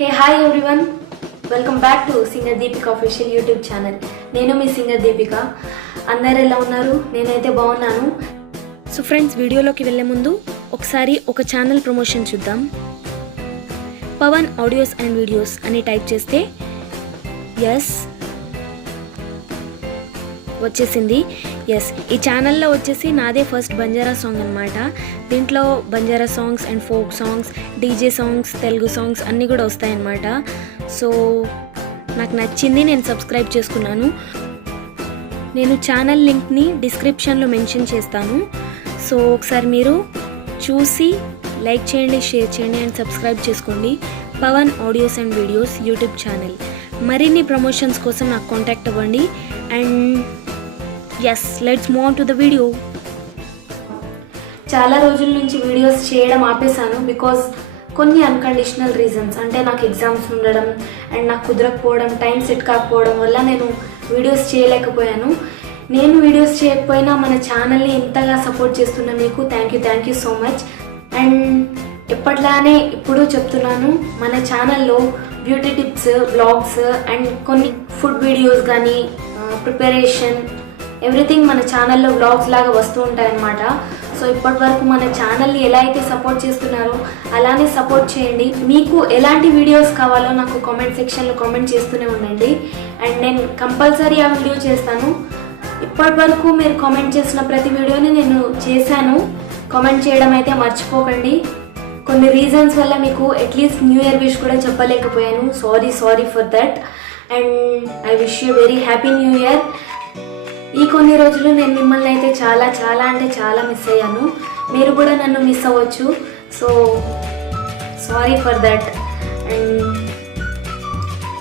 Hey, hi everyone. Welcome back to Singer Deepika official YouTube channel. నేను మీ singer Deepika. అందరు ఎలా ఉన్నారు? నేనైతే బాగున్నాను. సో ఫ్రెండ్స్, వీడియోలోకి వెళ్ళే ముందు ఒకసారి ఒక ఛానల్ ప్రమోషన్ చూద్దాం. పవన్ ఆడియోస్ అండ్ వీడియోస్ అని టైప్ చేస్తే వచ్చేసింది. ఈ ఛానల్లో వచ్చేసి నాదే ఫస్ట్ బంజారా సాంగ్ అనమాట. దీంట్లో Banjara songs and folk songs, DJ songs, Telugu songs అన్నీ కూడా వస్తాయన్నమాట. సో నాకు నచ్చింది, నేను సబ్స్క్రైబ్ చేసుకున్నాను. నేను ఛానల్ లింక్ని డిస్క్రిప్షన్లో మెన్షన్ చేస్తాను. సో ఒకసారి మీరు చూసి లైక్ చేయండి, షేర్ చేయండి అండ్ సబ్స్క్రైబ్ చేసుకోండి. Pawan audios and videos YouTube channel. మరిన్ని ప్రమోషన్స్ కోసం నాకు కాంటాక్ట్ అవ్వండి. And let's move on to the video. చాలా రోజుల నుంచి వీడియోస్ చేయడం ఆపేశాను బికాజ్ కొన్ని అన్కండిషనల్ రీజన్స్, అంటే నాకు ఎగ్జామ్స్ ఉండడం అండ్ నాకు కుదరకపోవడం, టైం సెట్ కాకపోవడం వల్ల నేను వీడియోస్ చేయలేకపోయాను. నేను వీడియోస్ చేయకపోయినా మన ఛానల్ని ఇంతగా సపోర్ట్ చేస్తున్న మీకు thank you so much. And ఎప్పట్లానే ఇప్పుడు చెప్తున్నాను, మన ఛానల్లో బ్యూటీ టిప్స్, బ్లాగ్స్ అండ్ కొన్ని ఫుడ్ వీడియోస్ కానీ ప్రిపరేషన్ ఎవ్రీథింగ్ మన ఛానల్లో వ్లాగ్స్ లాగా వస్తూ ఉంటాయన్నమాట. సో ఇప్పటి వరకు మన ఛానల్ని ఎలా అయితే సపోర్ట్ చేస్తున్నారో అలానే సపోర్ట్ చేయండి. మీకు ఎలాంటి వీడియోస్ కావాలో నాకు కామెంట్ సెక్షన్లో కామెంట్ చేస్తూనే ఉండండి అండ్ నేను కంపల్సరీ ఆ వీడియో చేస్తాను. ఇప్పటి వరకు మీరు కామెంట్ చేసిన ప్రతి వీడియోని నేను చేశాను. కామెంట్ చేయడం అయితే మర్చిపోకండి. కొన్ని రీజన్స్ వల్ల మీకు అట్లీస్ట్ న్యూ ఇయర్ విష్ కూడా చెప్పలేకపోయాను. Sorry for that and I wish you very happy new year. ఈ కొన్ని రోజులు నేను మిమ్మల్ని అయితే చాలా మిస్ అయ్యాను. మీరు కూడా నన్ను మిస్ అవ్వచ్చు. So sorry for that. And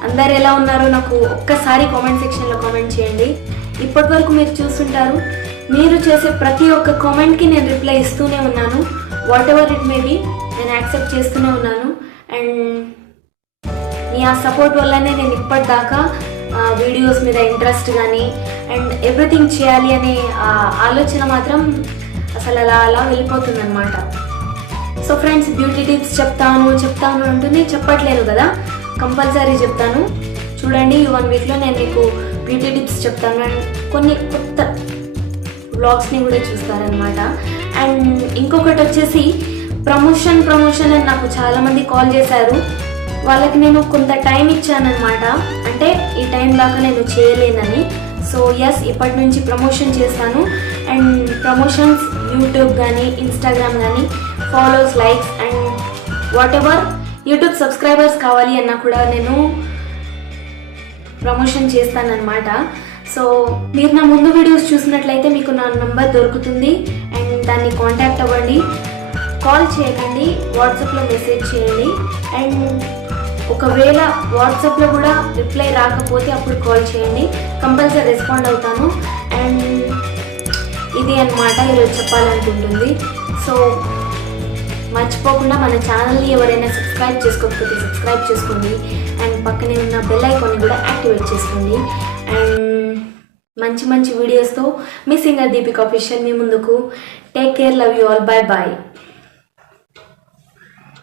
అందరు ఎలా ఉన్నారో నాకు ఒక్కసారి కామెంట్ సెక్షన్లో కామెంట్ చేయండి. ఇప్పటి వరకు మీరు చూస్తుంటారు, మీరు చేసే ప్రతి ఒక్క కామెంట్కి నేను రిప్లై ఇస్తూనే ఉన్నాను. What ever it may be, నేను యాక్సెప్ట్ చేస్తూనే ఉన్నాను. అండ్ మీ ఆ సపోర్ట్ వల్లనే నేను ఇప్పటిదాకా వీడియోస్ మీద ఇంట్రెస్ట్ కానీ అండ్ ఎవ్రీథింగ్ చేయాలి అనే ఆలోచన మాత్రం అసలు అలా వెళ్ళిపోతుంది అనమాట. సో ఫ్రెండ్స్, బ్యూటీ టిప్స్ చెప్తాను అంటూనే చెప్పట్లేదు కదా, కంపల్సరీ చెప్తాను. చూడండి, 1 వీక్లో నేను మీకు బ్యూటీ టిప్స్ చెప్తాను అండ్ కొన్ని కొత్త వ్లాగ్స్ని కూడా చూస్తారనమాట. అండ్ ఇంకొకటి వచ్చేసి ప్రమోషన్ అని నాకు చాలామంది కాల్ చేశారు. వాళ్ళకి నేను కొంత టైం ఇచ్చానమాట, అంటే ఈ టైం దాకా నేను చేయలేనని. సో ఇప్పటి నుంచి ప్రమోషన్ చేస్తాను. అండ్ ప్రమోషన్స్ యూట్యూబ్ కానీ ఇన్స్టాగ్రామ్ కానీ follows, likes and what ever YouTube subscribers కావాలి అన్నా కూడా నేను ప్రమోషన్ చేస్తానన్నమాట. సో మీరు నా ముందు వీడియోస్ చూసినట్లయితే మీకు నా నంబర్ దొరుకుతుంది అండ్ దాన్ని కాంటాక్ట్ అవ్వండి. కాల్ చేయకండి, వాట్సాప్లో మెసేజ్ చేయండి. అండ్ ఒకవేళ వాట్సాప్లో కూడా రిప్లై రాకపోతే అప్పుడు కాల్ చేయండి, కంపల్సరీ రెస్పాండ్ అవుతాను. అండ్ ఇది అన్నమాట ఈరోజు చెప్పాలనుకుంటుంది. సో మర్చిపోకుండా మన ఛానల్ని ఎవరైనా సబ్స్క్రైబ్ చేసుకోకపోతే సబ్స్క్రైబ్ చేసుకోండి అండ్ పక్కనే ఉన్న బెల్ ఐకాన్ని కూడా యాక్టివేట్ చేసుకోండి. అండ్ మంచి వీడియోస్తో మీ సింగర్ దీపిక ఆఫీషియల్ మీ ముందుకు. Take care, love you all, bye.